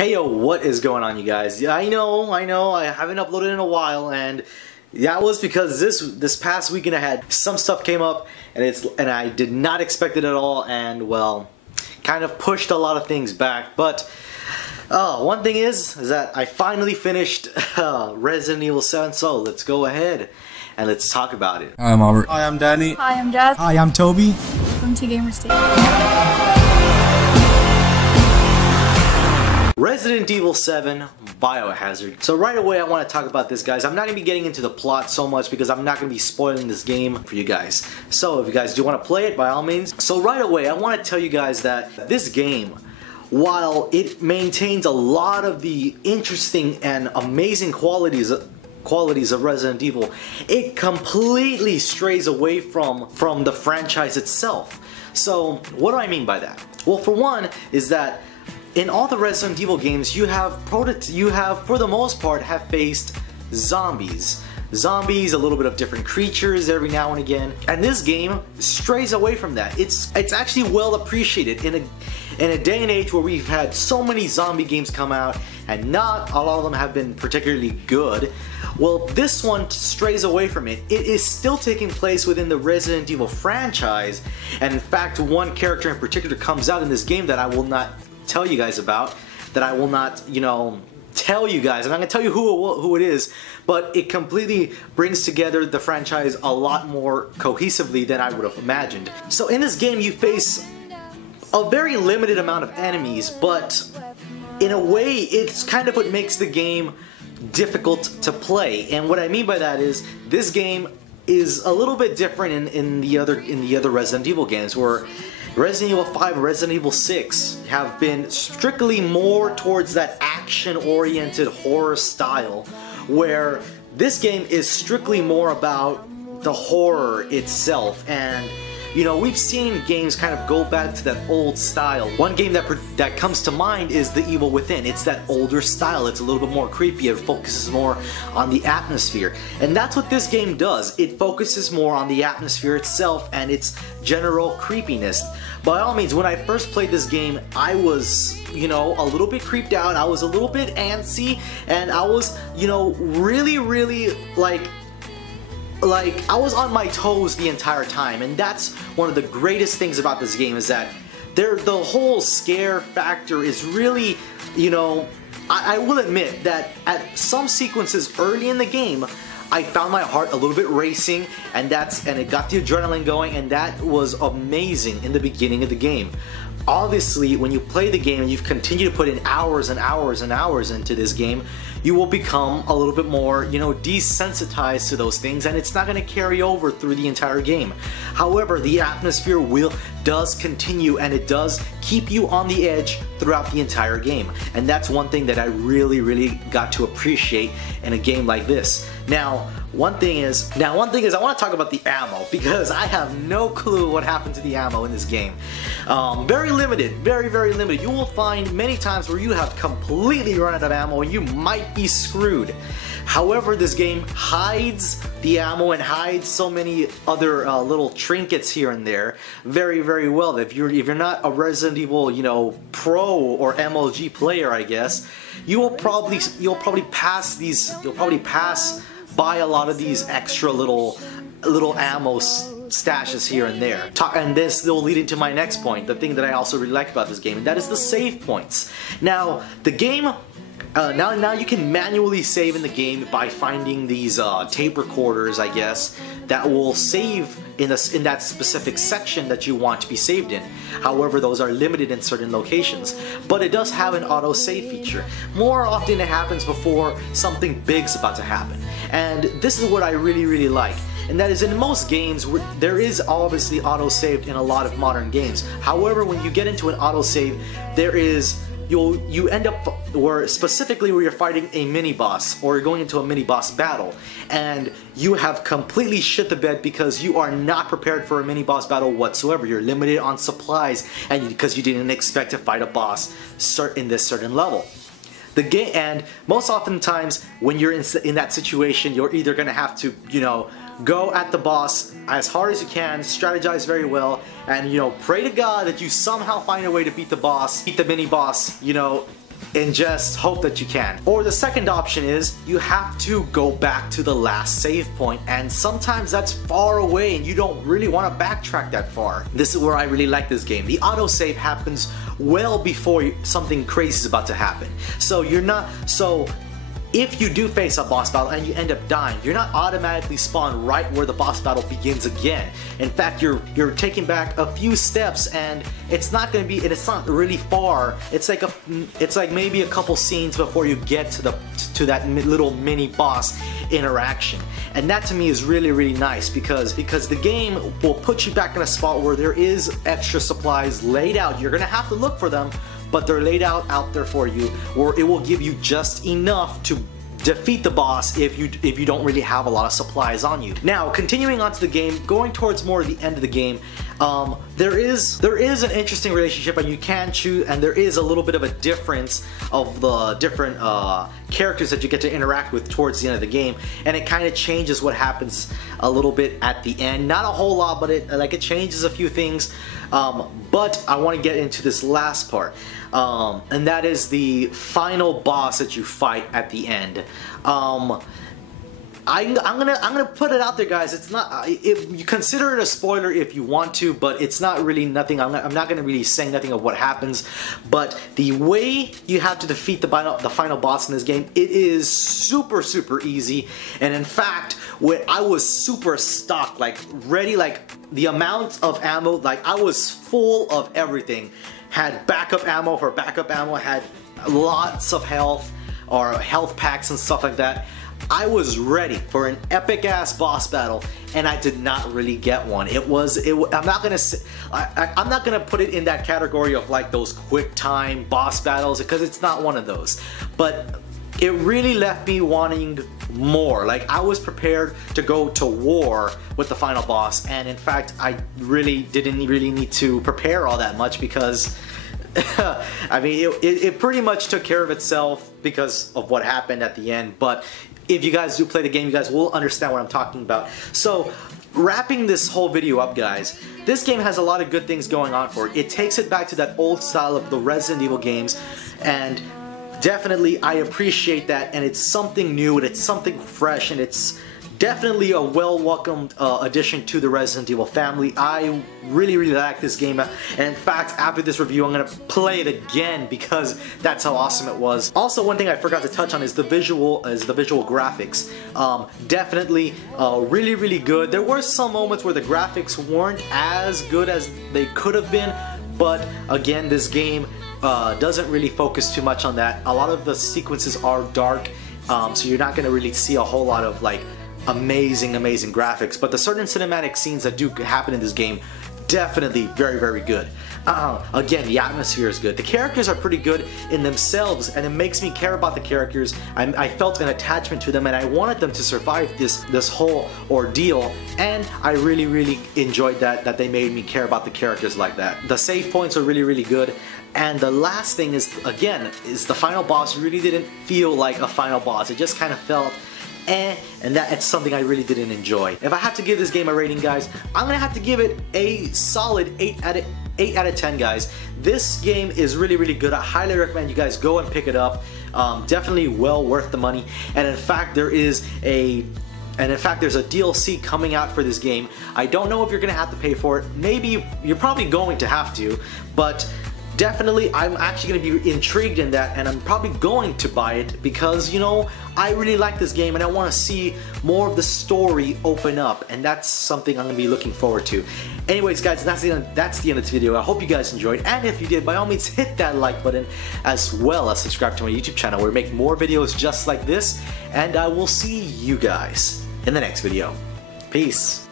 Hey yo, what is going on, you guys? Yeah, I know, I haven't uploaded in a while, and that was because this past weekend I had some stuff came up, and I did not expect it at all, and well, kind of pushed a lot of things back. But one thing is that I finally finished Resident Evil 7, so let's go ahead and let's talk about it. Hi, I'm Albert. Hi, I'm Danny. Hi, I'm Jazz. Hi, I'm Toby. Welcome to Gamer State. Resident Evil 7 BioHazard. So right away I want to talk about this, guys. I'm not going to be getting into the plot so much because I'm not going to be spoiling this game for you guys. So if you guys do want to play it, by all means. So right away I want to tell you guys that this game, while it maintains a lot of the interesting and amazing qualities of Resident Evil, it completely strays away from the franchise itself. So what do I mean by that? Well, for one is that in all the Resident Evil games, you have for the most part have faced zombies. Zombies, a little bit of different creatures every now and again, and this game strays away from that. It's actually well appreciated in a day and age where we've had so many zombie games come out, and not a lot of them have been particularly good. Well, this one strays away from it. It is still taking place within the Resident Evil franchise, and in fact, one character in particular comes out in this game that I will not tell you guys about, that I will not, tell you guys. I'm not gonna tell you who it is, but it completely brings together the franchise a lot more cohesively than I would have imagined. So in this game, you face a very limited amount of enemies, but in a way, it's kind of what makes the game difficult to play. And what I mean by that is, this game is a little bit different in the other Resident Evil games, where Resident Evil 5 and Resident Evil 6 have been strictly more towards that action-oriented horror style, where this game is strictly more about the horror itself. And we've seen games kind of go back to that old style. One game that comes to mind is The Evil Within. It's that older style. It's a little bit more creepy. It focuses more on the atmosphere. And that's what this game does. It focuses more on the atmosphere itself and its general creepiness. By all means, when I first played this game, I was, a little bit creeped out. I was a little bit antsy, and I was, really like I was on my toes the entire time. And that's one of the greatest things about this game, is that the whole scare factor is really, I will admit that at some sequences early in the game, I found my heart a little bit racing, and it got the adrenaline going, and that was amazing in the beginning of the game. Obviously, when you play the game and you've continued to put in hours and hours and hours into this game, you will become a little bit more, desensitized to those things, and it's not going to carry over through the entire game. However, the atmosphere does continue, and it does keep you on the edge throughout the entire game. And that's one thing that I really got to appreciate in a game like this. Now, one thing is I want to talk about the ammo, because I have no clue what happened to the ammo in this game. Very limited, very limited. You will find many times where you have completely run out of ammo and you might be screwed. However, this game hides the ammo and hides so many other little trinkets here and there very well. If you're not a Resident Evil, pro or MLG player, I guess, you'll probably pass by a lot of these extra little ammo stashes here and there. And this will lead into my next point, the thing that I also really like about this game, and that is the save points. Now, the game, now you can manually save in the game by finding these tape recorders, I guess, that will save in that specific section that you want to be saved in. However, those are limited in certain locations. But it does have an auto-save feature. More often it happens before something big's about to happen. And this is what I really like. And that is, in most games, there is obviously auto-saved in a lot of modern games. However, when you get into an auto-save, there is you end up where you're fighting a mini-boss, or you're going into a mini-boss battle, and you have completely shit the bed because you are not prepared for a mini-boss battle whatsoever. You're limited on supplies, and because you didn't expect to fight a boss in this certain level. And most oftentimes when you're in that situation, you're either gonna have to, go at the boss as hard as you can, strategize very well, and pray to God that you somehow find a way to beat the boss, beat the mini boss, and just hope that you can. Or the second option is you have to go back to the last save point, and sometimes that's far away and you don't really want to backtrack that far. This is where I really like this game. The autosave happens well before something crazy is about to happen. So if you do face a boss battle and you end up dying, you're not automatically spawned right where the boss battle begins again. In fact, you're taking back a few steps, and it's not going to be, and it's not really far. It's like maybe a couple scenes before you get to that little mini boss interaction. And that to me is really, really nice because the game will put you back in a spot where there is extra supplies laid out. You're going to have to look for them, but they're laid out there for you, where it will give you just enough to defeat the boss if you don't really have a lot of supplies on you. Now, continuing on to the game, going towards more of the end of the game, there is an interesting relationship, and you can choose, and there is a little bit of a difference of the different characters that you get to interact with towards the end of the game, and it kind of changes what happens a little bit at the end. Not a whole lot, but it changes a few things. But I want to get into this last part, and that is the final boss that you fight at the end. I'm gonna put it out there, guys. It's not, if you consider it a spoiler if you want to, but it's not really nothing. I'm not gonna really say nothing of what happens. But the way you have to defeat the final boss in this game, it is super easy. And in fact, when I was super stocked, like ready, like the amount of ammo, like I was full of everything. Had backup ammo for backup ammo. Had lots of health or health packs and stuff like that. I was ready for an epic ass boss battle, and I did not really get one. I'm not gonna put it in that category of like those quick time boss battles, because it's not one of those. But it really left me wanting more. Like, I was prepared to go to war with the final boss, and in fact, I really didn't need to prepare all that much, because I mean, it pretty much took care of itself because of what happened at the end. But if you guys do play the game, you guys will understand what I'm talking about. So, wrapping this whole video up, guys, this game has a lot of good things going on for it. It takes it back to that old style of the Resident Evil games, and definitely I appreciate that, and it's something new, and it's something fresh, and it's definitely a well-welcomed addition to the Resident Evil family. I really like this game, and in fact, after this review, I'm gonna play it again because that's how awesome it was. Also, one thing I forgot to touch on is the visual graphics. Definitely really good. There were some moments where the graphics weren't as good as they could have been, but again, this game doesn't really focus too much on that. A lot of the sequences are dark, so you're not gonna really see a whole lot of like amazing graphics, but the certain cinematic scenes that do happen in this game, definitely very good. Again, the atmosphere is good. The characters are pretty good in themselves, and it makes me care about the characters. I felt an attachment to them, and I wanted them to survive this whole ordeal, and I really enjoyed that they made me care about the characters like that. The save points are really good. And the last thing is, again, the final boss really didn't feel like a final boss. It just kind of felt and that's something I really didn't enjoy. If I have to give this game a rating, guys, I'm gonna have to give it a solid 8 out of 10, guys. This game is really good. I highly recommend you guys go and pick it up. Definitely well worth the money. And in fact, there's a DLC coming out for this game. I don't know if you're gonna have to pay for it. Maybe you're probably going to have to, but definitely, I'm actually going to be intrigued in that, and I'm probably going to buy it because, you know, I really like this game and I want to see more of the story open up, and that's something I'm going to be looking forward to. Anyways, guys, that's the end of this video. I hope you guys enjoyed, and if you did, by all means, hit that like button as well as subscribe to my YouTube channel where we make more videos just like this, and I will see you guys in the next video. Peace.